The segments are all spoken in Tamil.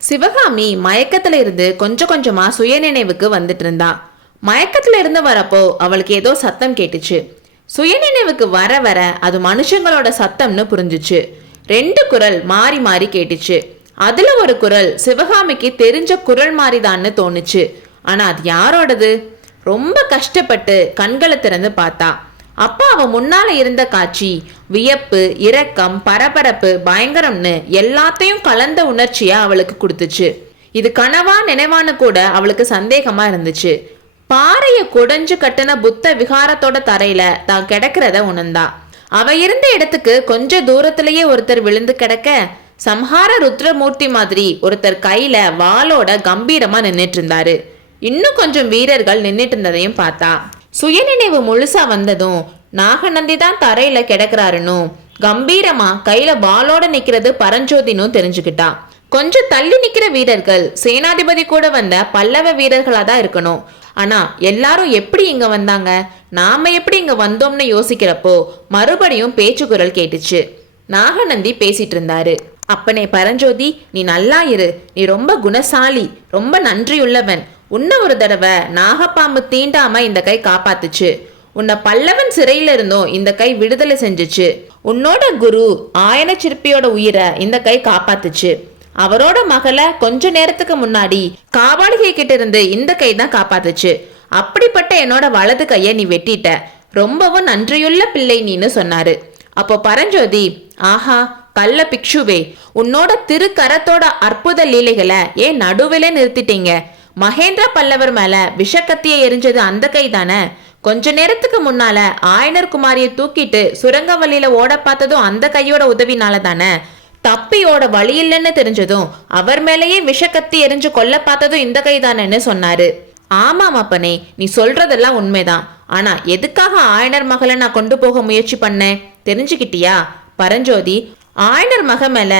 சிவகாமி மயக்கத்துல இருந்து கொஞ்சம் கொஞ்சமா சுயநினைவுக்கு வந்துட்டு இருந்தா மயக்கத்துல இருந்து வரப்போ அவளுக்கு ஏதோ சத்தம் கேட்டுச்சு. சுயநினைவுக்கு வர வர அது மனுஷங்களோட சத்தம்னு புரிஞ்சுச்சு. ரெண்டு குரல் மாறி மாறி கேட்டுச்சு. அதுல ஒரு குரல் சிவகாமிக்கு தெரிஞ்ச குரல் மாதிரிதான்னு தோணுச்சு. ஆனா அது யாரோடது? ரொம்ப கஷ்டப்பட்டு கண்களை திறந்து பார்த்தா. அப்பா அவ முன்னால இருந்த காட்சி வியப்பு இரக்கம் பரபரப்பு பயங்கரம்னு எல்லாத்தையும் கலந்த உணர்ச்சியை அவளுக்கு கொடுத்துச்சு. இது கனவா நினைவான்னு கூட அவளுக்கு சந்தேகமா இருந்துச்சு. பாறைய குடைஞ்சு கட்டின புத்த விகாரத்தோட தரையில தான் கிடக்கிறத உணர்ந்தா. அவ இருந்த இடத்துக்கு கொஞ்ச தூரத்திலேயே ஒருத்தர் விழுந்து கிடக்க சம்ஹார ருத்ரமூர்த்தி மாதிரி ஒருத்தர் கையில வாளோட கம்பீரமா நின்னுட்டு இருந்தாரு இன்னும் கொஞ்சம் வீரர்கள் நின்னுட்டு இருந்ததையும் பார்த்தா. சுயநினைவு முழுசா வந்ததும் நாகநந்தி தான் தரையில கிடக்குறாருன்னு. கம்பீரமா கையில பாலோட நிக்கிறது பரஞ்சோதினும் தெரிஞ்சுக்கிட்டா. கொஞ்சம் தள்ளி நிக்கிற வீரர்கள் சேனாதிபதி கூட வந்த பல்லவ வீரர்களா தான் இருக்கணும். ஆனா எல்லாரும் எப்படி இங்க வந்தாங்க? நாம எப்படி இங்க வந்தோம்னு யோசிக்கிறப்போ மறுபடியும் பேச்சு குரல் கேட்டுச்சு. நாகநந்தி பேசிட்டு இருந்தாரு. அப்பனே பரஞ்சோதி நீ நல்லா இரு. நீ ரொம்ப குணசாலி ரொம்ப நன்றியுள்ளவன். உன்ன ஒரு தடவை நாகப்பாம்பு தீண்டாம இந்த கை காப்பாத்துச்சு. உன்னை பல்லவன் சிறையில இருந்தோம் இந்த கை விடுதலை செஞ்சுச்சு. உன்னோட குரு ஆயன சிற்பியோட உயிரை இந்த கை காப்பாத்துச்சு. அவரோட மகளை கொஞ்ச நேரத்துக்கு முன்னாடி காவாளிகை கிட்ட இருந்து இந்த கை தான் காப்பாத்துச்சு. அப்படிப்பட்ட என்னோட வலது கையை நீ வெட்டிட்ட. ரொம்பவும் நன்றியுள்ள பிள்ளை நீன்னு சொன்னாரு. அப்போ பரஞ்சோதி ஆஹா கள்ள பிக்ஷுவே உன்னோட திருக்கரத்தோட அற்புத லீலைகளை ஏன் நடுவிலே நிறுத்திட்டீங்க? மகேந்திர பல்லவர் மேல விஷக்கத்தியை எரிஞ்சது அந்த கை தானே? கொஞ்ச நேரத்துக்கு முன்னால ஆயனர் குமாரியை தூக்கிட்டு சுரங்க வழியில ஓட பார்த்ததும் அந்த கையோட உதவினால தானே? தப்பியோட வழி இல்லைன்னு தெரிஞ்சதும் அவர் மேலேயே விஷக்கத்தி எரிஞ்சு கொல்ல பார்த்ததும் இந்த கைதானேன்னு சொன்னாரு. ஆமாம் அப்பனே நீ சொல்றதெல்லாம் உண்மைதான். ஆனா எதுக்காக ஆயனர் மகளை நான் கொண்டு போக முயற்சி பண்ணேன்? தெரிஞ்சுக்கிட்டியா? பரஞ்சோதி ஆயனர் மக மேல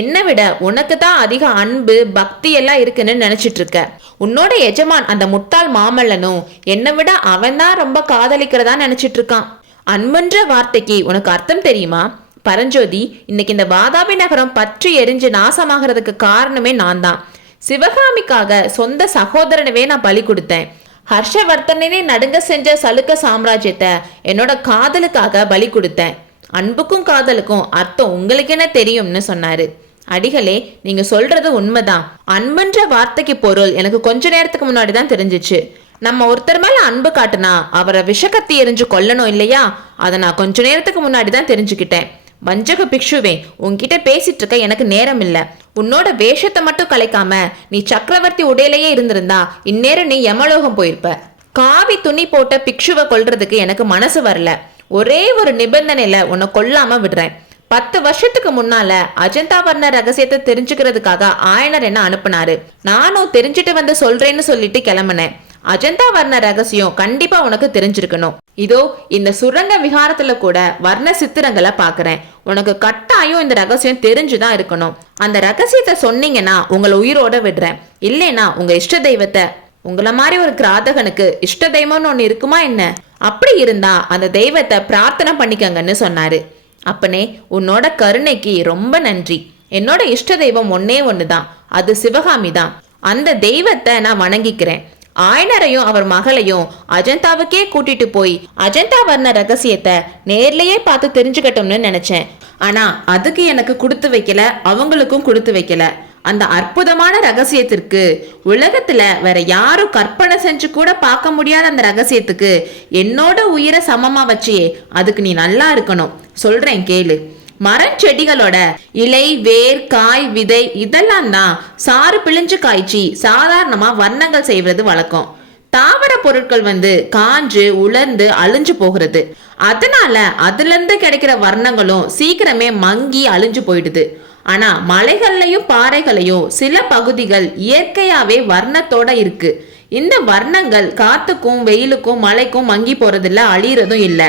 என்னை விட உனக்கு தான் அதிக அன்பு பக்தி எல்லாம் இருக்குன்னு நினைச்சிட்டு இருக்க உன்னோட எஜமான் அந்த முட்டாள் மாமல்லனும் என்னை விட அவன் தான் ரொம்ப காதலிக்கிறதா நினைச்சிட்டு இருக்கான் அன்புன்ற வார்த்தைக்கு உனக்கு அர்த்தம் தெரியுமா? பரஞ்சோதி இன்னைக்கு இந்த வாதாபி நகரம் பற்றி எரிஞ்சு நாசமாகிறதுக்கு காரணமே நான் தான் சிவகாமிக்காக சொந்த சகோதரனவே நான் பலி கொடுத்தேன். ஹர்ஷவர்த்தனனே நடுங்க செஞ்ச சலுக்க சாம்ராஜ்யத்தை என்னோட காதலுக்காக பலி கொடுத்தேன். அன்புக்கும் காதலுக்கும் அர்த்தம் உங்களுக்கு என்ன தெரியும்னு சொன்னாரு. அடிகளே நீங்க சொல்றது உண்மைதான். அன்புன்ற வார்த்தைக்கு பொருள் எனக்கு கொஞ்ச நேரத்துக்கு முன்னாடி தான் தெரிஞ்சிச்சு. நம்ம ஒருத்தர் மேல அன்பு காட்டுனா அவரை விஷக்கத்தி எரிஞ்சு கொல்லணும் இல்லையா? அதை நான் கொஞ்ச நேரத்துக்கு முன்னாடி தான் தெரிஞ்சுக்கிட்டேன். வஞ்சக பிக்ஷுவே உன்கிட்ட பேசிட்டு இருக்க எனக்கு நேரம் இல்ல. உன்னோட வேஷத்தை மட்டும் கலைக்காம நீ சக்கரவர்த்தி உடையிலேயே இருந்திருந்தா இந்நேரம் நீ யமலோகம் போயிருப்ப. காவி துணி போட்ட பிக்ஷுவை கொல்றதுக்கு எனக்கு மனசு வரல. ஒரே ஒரு நிபந்தனையில உன்னை கொல்லாம விடுறேன். பத்து வருஷத்துக்கு முன்னால அஜந்தா வர்ண ரகசியத்தை தெரிஞ்சுக்கிறதுக்காக ஆயனர் என்ன அனுப்புனாரு? நானும் தெரிஞ்சுட்டு வந்து சொல்றேன்னு சொல்லிட்டு கிளம்புனேன். அஜந்தா வர்ண ரகசியம் கண்டிப்பா உனக்கு தெரிஞ்சிருக்கணும். இதோ இந்த சுரங்க விகாரத்துல கூட வர்ண சித்திரங்களை பாக்குறேன். உனக்கு கட்டாயம் இந்த ரகசியம் தெரிஞ்சுதான் இருக்கணும். அந்த ரகசியத்தை சொன்னீங்கன்னா உங்களை உயிரோட விடுறேன். இல்லைன்னா உங்க இஷ்ட தெய்வத்தை உங்களை மாதிரி ஒரு கிராதகனுக்கு இஷ்ட தெய்வம்னு ஒன்று இருக்குமா என்ன? அப்படி இருந்தா அந்த தெய்வத்தை பிரார்த்தனை பண்ணிக்கங்கன்னு சொன்னாரு. அப்பனே உன்னோட கருணைக்கு ரொம்ப நன்றி. என்னோட இஷ்ட தெய்வம் ஒன்னே ஒண்ணுதான். அது சிவகாமி தான். அந்த தெய்வத்தை நான் வணங்கிக்கிறேன். ஆயனரையும் அவர் மகளையும் அஜந்தாவுக்கே கூட்டிட்டு போய் அஜந்தா வர்ண ரகசியத்தை நேர்லயே பார்த்து தெரிஞ்சுக்கட்டும்னு நினைச்சேன். ஆனா அதுக்கு எனக்கு கொடுத்து வைக்கல அவங்களுக்கும் கொடுத்து வைக்கல. அந்த அற்புதமான ரகசியத்திற்கு. உலகத்துல வேற யாரும் கற்பனை செஞ்சு கூட பார்க்க முடியாத அந்த ரகசியத்துக்கு என்னோட உயிரை சமமா வச்சியே அதுக்கு நீ நல்லா இருக்கணும். சொல்றேன் கேளு. மரஞ்செடிகளோட இலை வேர் காய் விதை இதெல்லாம் தான் சாறு பிழிஞ்சு காய்ச்சி சாதாரணமா வர்ணங்கள் செய்வது வழக்கம். தாவர பொருட்கள் வந்து காஞ்சு உலர்ந்து அழிஞ்சு போகிறது. அதனால அதுல இருந்து கிடைக்கிற வர்ணங்களும் சீக்கிரமே மங்கி அழிஞ்சு போயிடுது. ஆனா மலைகள்லையும் பாறைகளையும் சில பகுதிகள் இயற்கையாவே வர்ணத்தோட இருக்கு. இந்த வர்ணங்கள் காத்துக்கும் வெயிலுக்கும் மழைக்கும் மங்கி போறதில்ல அழியறதும் இல்ல.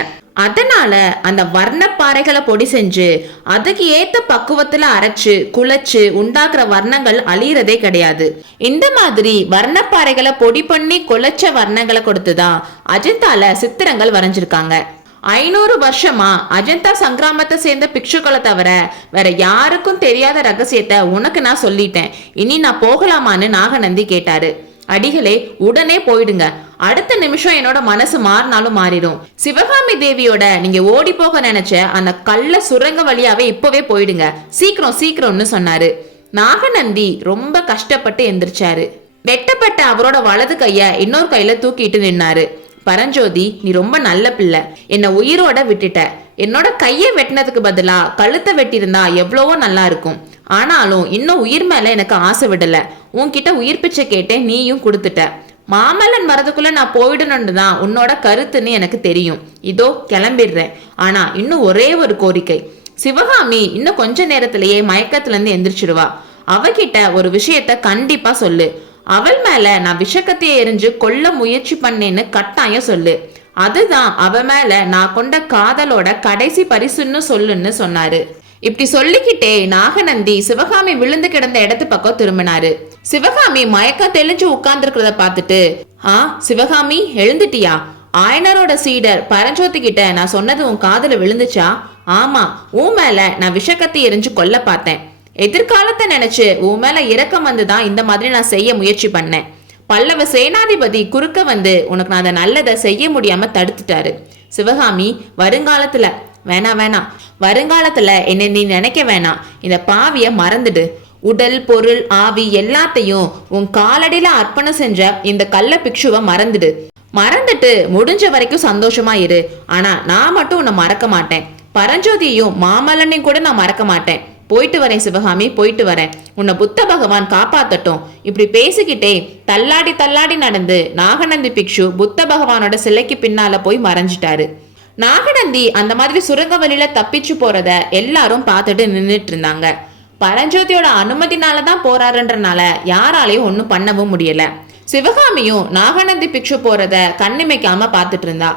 அதனால அந்த வர்ண பாறைகளை பொடி செஞ்சு அதுக்கு ஏத்த பக்குவத்துல அரைச்சு குழைச்சு உண்டாக்குற வர்ணங்கள் அழியறதே கிடையாது. இந்த மாதிரி வர்ணப்பாறைகளை பொடி பண்ணி குழைச்ச வர்ணங்களை கொடுத்துதான் அஜந்தால சித்திரங்கள் வரைஞ்சிருக்காங்க. ஐநூறு வருஷமா அஜந்தா சங்கிராமத்தை சேர்ந்த பிக்ஷுக்களை தவிர வேற யாருக்கும் தெரியாத ரகசியத்தை உனக்கு நான் சொல்லிட்டேன். இனி நான் போகலாமான்னு நாகநந்தி கேட்டாரு. அடிகளே உடனே போயிடுங்க. அடுத்த நிமிஷம் என்னோட மனசு மாறினாலும் மாறிடும். சிவகாமி தேவியோட நீங்க ஓடி போக நினைச்ச அந்த கள்ள சுரங்க வழியாவே இப்பவே போயிடுங்க. சீக்கிரம் சீக்கிரம்னு சொன்னாரு. நாகநந்தி ரொம்ப கஷ்டப்பட்டு எந்திரிச்சாரு. வெட்டப்பட்ட அவரோட வலது கைய இன்னொரு கையில தூக்கிட்டு நின்னாரு. பரஞ்சோதி நீ ரொம்ப நல்ல பிள்ளை. என்னை உயிரோட விட்டுட்ட. என்னோட கையை வெட்டினதுக்கு பதிலா கழுத்தை வெட்டியிருந்தா எவ்வளவோ நல்லா இருக்கும். ஆனாலும் இன்னும் உயிர் மேல எனக்கு ஆசை விடல. உன்கிட்ட உயிர் பிச்சை கேட்டேன் நீயும் கொடுத்துட்ட. மாமல்லன் வரதுக்குள்ள நான் போயிடணும்னு தான் உன்னோட கருத்துன்னு எனக்கு தெரியும். இதோ கிளம்பிடுறேன். ஆனா இன்னும் ஒரே ஒரு கோரிக்கை. சிவகாமி இன்னும் கொஞ்ச நேரத்திலேயே மயக்கத்துல இருந்து எந்திரிச்சிடுவா. அவகிட்ட ஒரு விஷயத்த கண்டிப்பா சொல்லு. அவள் மேல நான் விஷக்கத்தையை எரிஞ்சு கொல்ல முயற்சி பண்ணேன்னு கட்டாயம் சொல்லு. அதுதான் அவ மேல நான் கொண்ட காதலோட கடைசி பரிசுன்னு சொல்லுன்னு சொன்னாரு. இப்படி சொல்லிக்கிட்டே நாகநந்தி சிவகாமி விழுந்து கிடந்த இடத்து பக்கம் திரும்பினாரு. சிவகாமி மயக்கம் தெளிஞ்சு உட்கார்ந்துருக்கிறத பார்த்துட்டு ஆ சிவகாமி எழுந்துட்டியா? ஆயனரோட சீடர் பரஞ்சோதி கிட்ட நான் சொன்னது உன் காதல விழுந்துச்சா? ஆமா உன் மேல நான் விஷக்கத்தை எரிஞ்சு கொல்ல பார்த்தேன். எதிர்காலத்தை நினைச்சு உன் மேல வந்து வந்துதான் இந்த மாதிரி நான் செய்ய முயற்சி பண்ணேன். பல்லவ சேனாதிபதி குறுக்க வந்து உனக்கு நான் அதை நல்லதை செய்ய முடியாம தடுத்துட்டாரு. சிவகாமி வருங்காலத்துல வேணாம் வேணாம் வருங்காலத்துல என்னை நீ நினைக்க வேணாம். இந்த பாவிய மறந்துடு. உடல் பொருள் ஆவி எல்லாத்தையும் உன் காலடியில அர்ப்பணம் செஞ்ச இந்த கள்ள பிக்ஷுவை மறந்துடு. மறந்துட்டு முடிஞ்ச வரைக்கும் சந்தோஷமா இரு. ஆனா நான் மட்டும் உன்னை மறக்க மாட்டேன். பரஞ்சோதியையும் மாமல்லனையும் கூட நான் மறக்க மாட்டேன். போயிட்டு வரேன் சிவகாமி போயிட்டு வரேன். உன்னை புத்த பகவான் காப்பாத்தட்டும். இப்படி பேசிக்கிட்டே தள்ளாடி தள்ளாடி நடந்து நாகநந்தி பிக்ஷு புத்த பகவானோட சிலைக்கு பின்னால போய் மறைஞ்சிட்டாரு. நாகநந்தி அந்த மாதிரி சுரங்க வழியில தப்பிச்சு போறத எல்லாரும் பார்த்துட்டு நின்றுட்டு இருந்தாங்க. பரஞ்சோதியோட அனுமதினால தான் போறாருன்றனால யாராலையும் ஒன்றும் பண்ணவும் முடியல. சிவகாமியும் நாகநந்தி பிக்ஷு போறத கண்ணிமைக்காம பார்த்துட்டு இருந்தா.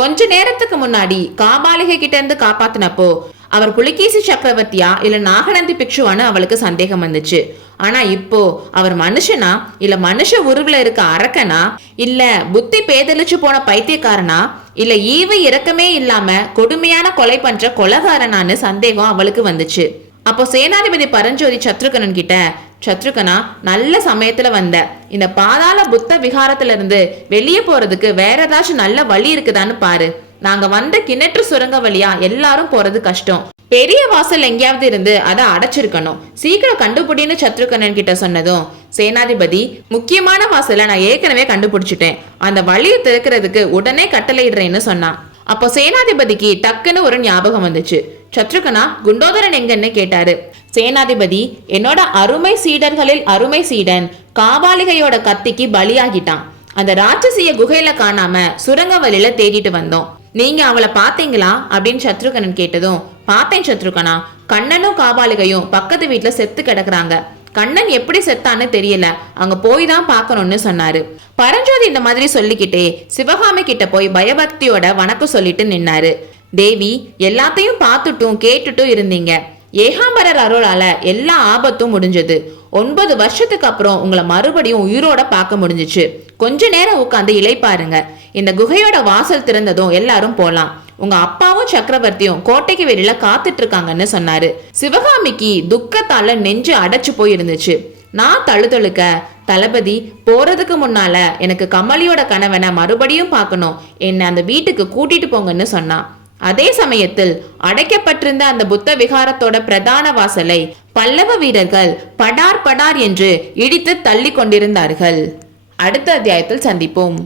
கொஞ்ச நேரத்துக்கு முன்னாடி காபாலிகை கிட்ட இருந்து காப்பாத்தினப்போ அவர் புலிகேசி சக்கரவர்த்தியா இல்ல நாகநந்தி பிக்ஷுவான்னு அவளுக்கு சந்தேகம் வந்துச்சு. ஆனா இப்போ அவர் மனுஷனா இல்ல மனுஷ உருவில் இருக்க அரக்கனா இல்ல புத்தி பேதலிச்சு போன பைத்தியக்காரனா இல்ல ஈவு இறக்கமே இல்லாம கொடுமையான கொலை பண்ற கொலகாரனான்னு சந்தேகம் அவளுக்கு வந்துச்சு. அப்போ சேனாதிபதி பரஞ்சோதி சத்ருகனன் கிட்ட சத்ருகனா நல்ல சமயத்துல வந்த. இந்த பாதாள புத்த விகாரத்துல இருந்து வெளியே போறதுக்கு வேற ஏதாச்சும் நல்ல வழி இருக்குதான்னு பாரு. நாங்க வந்த கிணற்று சுரங்க வழியா எல்லாரும் போறது கஷ்டம். பெரிய வாசல் எங்கேயாவது இருந்து அதை அடைச்சிருக்கணும். சீக்கிரம் கண்டுபிடின்னு சத்ருகண்ணன் கிட்ட சொன்னதும் சேனாதிபதி முக்கியமான வாசலை நான் ஏற்கனவே கண்டுபிடிச்சிட்டேன். அந்த வழியை திறக்கிறதுக்கு உடனே கட்டளையிடுறேன்னு சொன்னான். அப்போ சேனாதிபதிக்கு டக்குன்னு ஒரு ஞாபகம் வந்துச்சு. சத்ருகனா குண்டோதரன் எங்கன்னு கேட்டாரு. சேனாதிபதி என்னோட அருமை சீடர்களில் அருமை சீடன் காபாலிகையோட கத்திக்கு பலியாகிட்டான். அந்த ராட்சசிய குகையில காணாம சுரங்க வழியில தேடிட்டு வந்தோம். நீங்க அவளை பாத்தீங்களா அப்படின்னு சத்ருகனன் கேட்டதும் பார்த்தேன் சத்ருகனா. கண்ணனும் காபாலிகையும் பக்கத்து வீட்டுல செத்து கிடக்குறாங்க. கண்ணன் எப்படி செத்தான்னு தெரியல. அங்க போய் தான் பார்க்கணும்னு சொன்னாரு. பரஞ்சோதி இந்த மாதிரி சொல்லிக்கிட்டே சிவகாமி கிட்ட போய் பயபக்தியோட வணக்கம் சொல்லிட்டு நின்னாரு. தேவி எல்லாத்தையும் பார்த்துட்டும் கேட்டுட்டும் இருந்தீங்க. ஏகாம்பரர் அருளால எல்லா ஆபத்தும் முடிஞ்சது. ஒன்பது வருஷத்துக்கு அப்புறம் உங்களை மறுபடியும் உயிரோட பார்க்க முடிஞ்சுச்சு. கொஞ்ச நேரம் உட்காந்து இளைப்பாருங்க இந்த குகையோட வாசல் திறந்ததும் எல்லாரும் போலாம். உங்க அப்பாவும் சக்கரவர்த்தியும் கோட்டைக்கு வெளியில காத்துட்டு இருக்காங்கன்னு சொன்னாரு. சிவகாமிக்கு துக்கத்தால நெஞ்சு அடைச்சு போயிருந்துச்சு. நான் தழுதழுக்க தளபதி போறதுக்கு முன்னால எனக்கு கமலியோட கணவனை மறுபடியும் பார்க்கணும். என்னை அந்த வீட்டுக்கு கூட்டிட்டு போங்கன்னு சொன்னான். அதே சமயத்தில் அடைக்கப்பட்டிருந்த அந்த புத்த விகாரத்தோட பிரதான வாசலை பல்லவ வீரர்கள் படார் படார் என்று இடித்து தள்ளி கொண்டிருந்தார்கள். அடுத்த அத்தியாயத்தில் சந்திப்போம்.